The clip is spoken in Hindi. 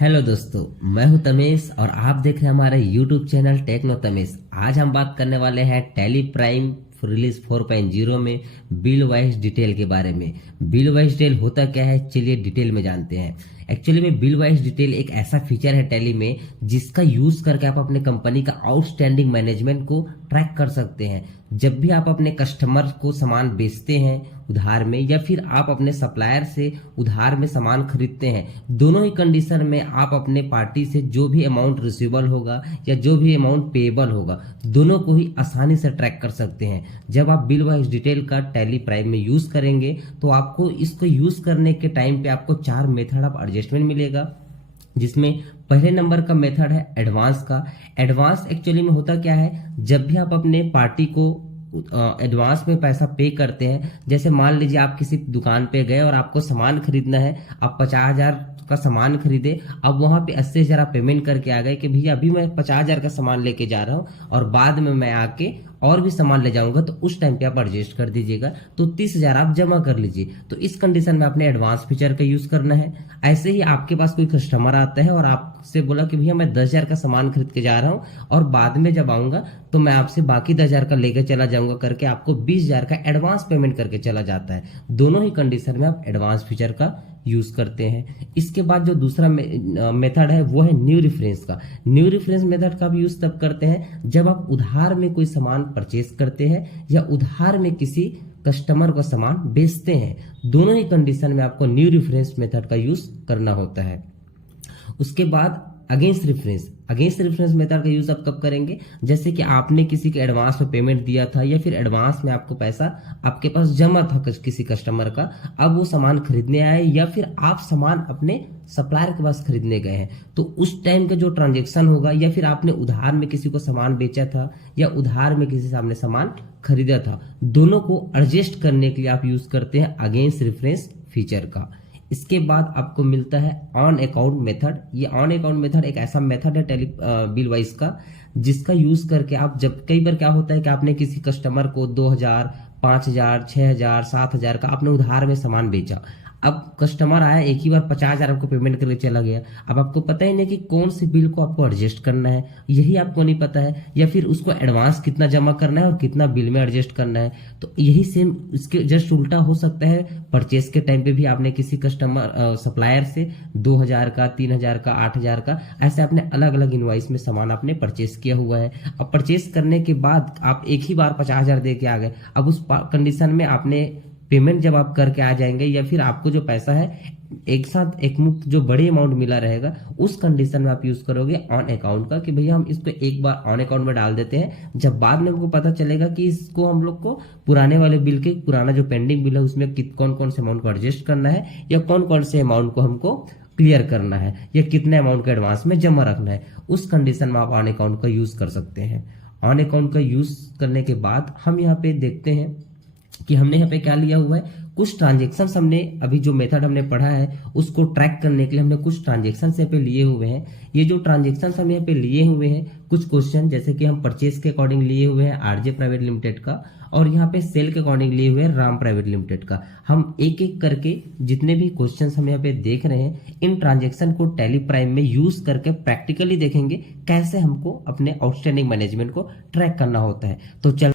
हेलो दोस्तों, मैं हूं तमेश और आप देख रहे हैं हमारे यूट्यूब चैनल टेक्नो तमेश। आज हम बात करने वाले हैं टैली प्राइम रिलीज 4.0 में बिल वाइज डिटेल के बारे में। बिल वाइज डिटेल होता क्या है, चलिए डिटेल में जानते हैं। एक्चुअली में बिल वाइज डिटेल एक ऐसा फीचर है टैली में जिसका यूज करके आप अपने कंपनी का आउटस्टैंडिंग मैनेजमेंट को ट्रैक कर सकते हैं। जब भी आप अपने कस्टमर को सामान बेचते हैं उधार में या फिर आप अपने सप्लायर से उधार में सामान खरीदते हैं, दोनों ही कंडीशन में आप अपने पार्टी से जो भी अमाउंट रिसीवेबल होगा या जो भी अमाउंट पेएबल होगा, दोनों को ही आसानी से ट्रैक कर सकते हैं। जब आप बिल वाइज डिटेल का टैली प्राइम में यूज करेंगे तो आपको इसको यूज करने के टाइम पे आपको 4 मेथड ऑफ एडजस्टमेंट मिलेगा, जिसमें पहले नंबर का मेथड है एडवांस का। एडवांस एक्चुअली में होता क्या है, जब भी आप अपने पार्टी को एडवांस में पैसा पे करते हैं, जैसे मान लीजिए आप किसी दुकान पे गए और आपको सामान खरीदना है, आप 50,000 का सामान खरीदे, अब वहां पे 80,000 आप पेमेंट करके आ गए कि भैया अभी मैं 50,000 का सामान लेके जा रहा हूँ और बाद में मैं आके और भी सामान ले जाऊंगा, तो उस टाइम पे आप एडजस्ट कर दीजिएगा, तो 30,000 आप जमा कर लीजिए। तो इस कंडीशन में आपने एडवांस फीचर का यूज करना है। ऐसे ही आपके पास कोई कस्टमर आता है और आपसे बोला कि भैया मैं 10,000 का सामान खरीद के जा रहा हूँ और बाद में जब आऊंगा तो मैं आपसे बाकी 10,000 का लेके चला जाऊंगा करके आपको 20,000 का एडवांस पेमेंट करके चला जाता है। दोनों ही कंडीशन में आप एडवांस फीचर का यूज करते हैं। इसके बाद जो दूसरा मेथड है वो है न्यू रेफरेंस का। न्यू रेफरेंस मेथड का भी यूज तब करते हैं जब आप उधार में कोई सामान परचेस करते हैं या उधार में किसी कस्टमर को सामान बेचते हैं। दोनों ही कंडीशन में आपको न्यू रेफरेंस मेथड का यूज करना होता है। उसके बाद अगेंस्ट रेफरेंस मेथड का यूज आप कब करेंगे, जैसे कि आपने किसी के एडवांस में पेमेंट दिया था या फिर एडवांस में आपको पैसा आपके पास जमा था किसी कस्टमर का, अब वो सामान खरीदने आए या फिर आप सामान अपने सप्लायर के पास खरीदने गए हैं, तो उस टाइम का जो ट्रांजेक्शन होगा या फिर आपने उधार में किसी को सामान बेचा था या उधार में किसी से आपने सामान खरीदा था, दोनों को एडजस्ट करने के लिए आप यूज करते हैं अगेंस्ट रेफरेंस फीचर का। इसके बाद आपको मिलता है ऑन अकाउंट मेथड। ये ऑन अकाउंट मेथड एक ऐसा मेथड है टैली बिल वाइज का जिसका यूज करके आप, जब कई बार क्या होता है कि आपने किसी कस्टमर को 2,000, 5,000, 6,000, 7,000 का आपने उधार में सामान बेचा, अब कस्टमर आया एक ही बार 50,000 आपको पेमेंट करके चला गया, अब आपको पता ही नहीं कि कौन सी बिल को आपको एडजस्ट करना है, यही आपको नहीं पता है, या फिर उसको एडवांस कितना जमा करना है और कितना बिल में एडजस्ट करना है। तो यही सेम इसके जस्ट उल्टा हो सकता है। परचेस के टाइम पे भी आपने किसी कस्टमर सप्लायर से 2,000 का, 3,000 का, 8,000 का, ऐसे आपने अलग अलग इनवॉइस में सामान आपने परचेस किया हुआ है। अब परचेस करने के बाद आप एक ही बार 50,000 दे के आ गए, अब उस कंडीशन में आपने पेमेंट जब आप करके आ जाएंगे या फिर आपको जो पैसा है एक साथ एक मुक्त जो बड़ी अमाउंट मिला रहेगा, उस कंडीशन में आप यूज करोगे ऑन अकाउंट का कि भैया हम इसको एक बार ऑन अकाउंट में डाल देते हैं। जब बाद में हमको पता चलेगा कि इसको हम लोग को पुराने वाले बिल के, पुराना जो पेंडिंग बिल है उसमें कौन कौन से अमाउंट को एडजस्ट करना है या कौन कौन से अमाउंट को हमको क्लियर करना है या कितने अमाउंट को एडवांस में जमा रखना है, उस कंडीशन में आप ऑन अकाउंट का यूज कर सकते हैं। ऑन अकाउंट का यूज करने के बाद हम यहाँ पे देखते हैं कि हमने यहाँ पे क्या लिया हुआ है, कुछ ट्रांजेक्शन हमने अभी जो मेथड हमने पढ़ा है उसको ट्रैक करने के लिए हमने कुछ ट्रांजेक्शन यहाँ पे लिए हुए हैं। ये जो ट्रांजेक्शन हम यहाँ पे लिए हुए हैं, कुछ क्वेश्चन जैसे कि हम परचेस के अकॉर्डिंग लिए हुए हैं आरजे प्राइवेट लिमिटेड का, और यहाँ पे सेल के अकॉर्डिंग लिए हुए हैं राम प्राइवेट लिमिटेड का। हम एक एक करके जितने भी क्वेश्चंस हम यहाँ पे देख रहे हैं, इन ट्रांजेक्शन को टैली प्राइम में यूज करके प्रैक्टिकली देखेंगे कैसे हमको अपने आउटस्टैंडिंग मैनेजमेंट को ट्रैक करना होता है। तो चल